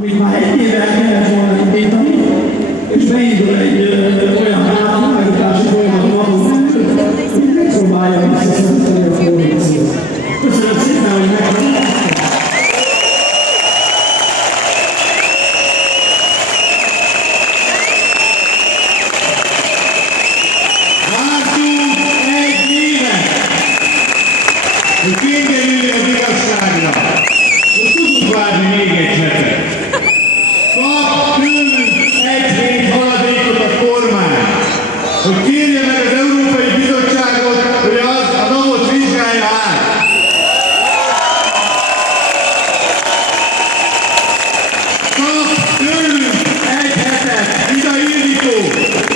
amit már egy éve el kellett volna indítani, és beindul egy olyan átállítási folyamat magunk, hogy megpróbálja visszaszorítani a korrupciót. Köszönöm szépen, hogy meghallgattak! hogy kényelülj az igazságra, hogy tudunk várni még egy hetet. Kap tőlünk egy hét haladékot a kormány, hogy kérje meg az Európai Bizottságot, hogy a NAV-ot vizsgálja át. Kap tőlünk egy hetet, Ida Ildikó,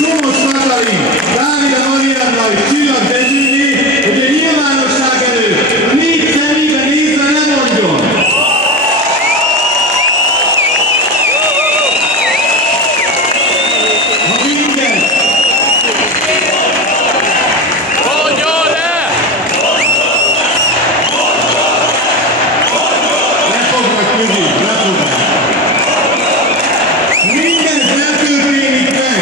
Somos Katalin, Dávid Marianna és Csillag Dezsőné, hogy a nyilvánosság előtt a négy szemébe nézve nem mondjon. Ha minden... Mondjon le! Lefognak közé, lefognak. Mindez nem történik meg,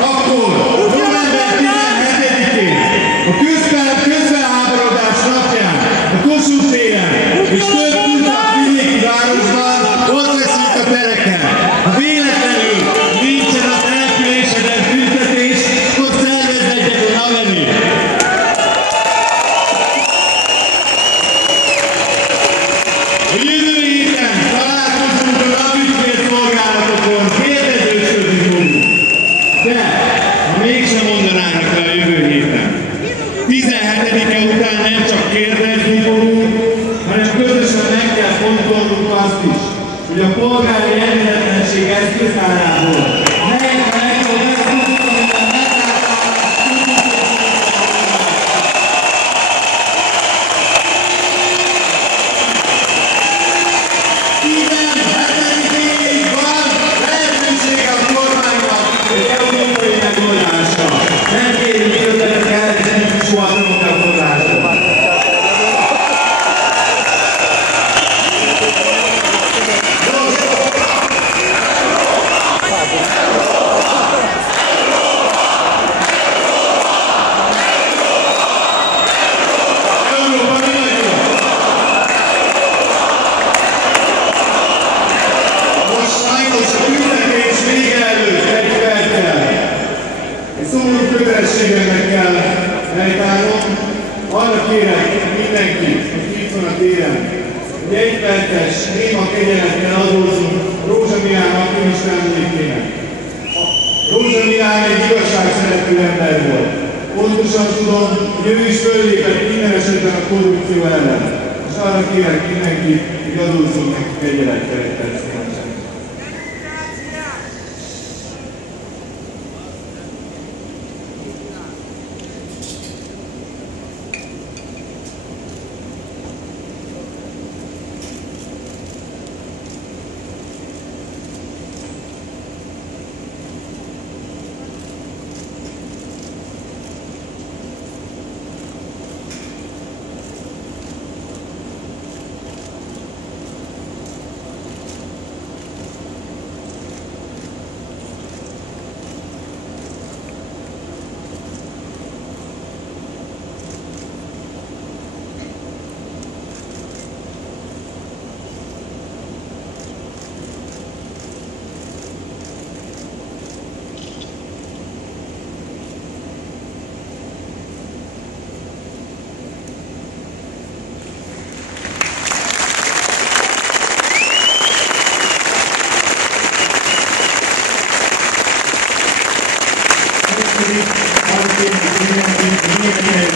akkor november 17-én a közfelháborodás napján, a Kossuth téren és több tucat vidéki városban ott leszünk a tereken. Ha véletlenül nincsen a településeden tüntetés, akkor szervezz egyet a NAV-ért. A jövő héten találkozunk a napügyfélszolgálatokon, kérdezősködni fogunk. De, ha mégsem mondanának le a jövő héten, 17-e után nem csak kérdezni fogunk, hanem közösen meg kell fontolnunk azt is, hogy a polgári elégedetlenség eszköztárából melyek a legjobb eszközök, amivel nem kérjük ötleteket, és nincs soha demokratizálásról. Európa mi vagyunk? Most sajnos a tüntetés vége előtt egy perccel. Egy szomorú kötelességemnek kell helytállnom. Arra kérek mindenkit, aki itt van a téren, hogy egy perces néma kegyelettel adózzunk Rózsa Milán aktivista emlékének. Rózsa Milán egy igazságszerető ember volt. Pontosan tudom, hogy ő is föllépett minden esetben a korrupció ellen. És arra kérek mindenkit, hogy adózzunk neki kegyelettel egy percnél. Thank you.